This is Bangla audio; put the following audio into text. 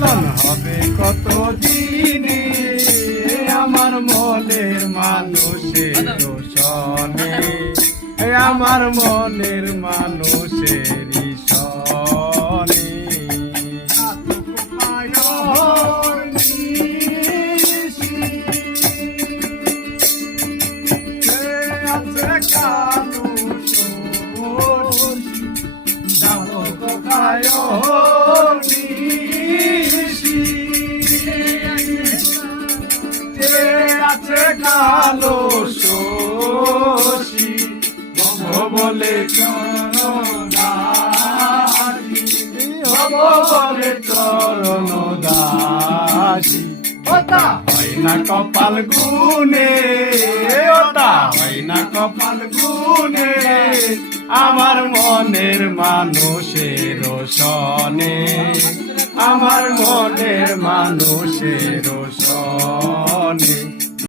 মিলন হবে কত দিনে আমার মনের মানুষের সনে, আমার মনের মানুষের সনে। আছে কালো শোষী বলে চরণ বলে চরণ দাসী। ওটা হয় না কপাল গুনে, ওটা হয় না কপাল গুনে আমার মনের মানুষের সনে, আমার মনের মানুষের সনে।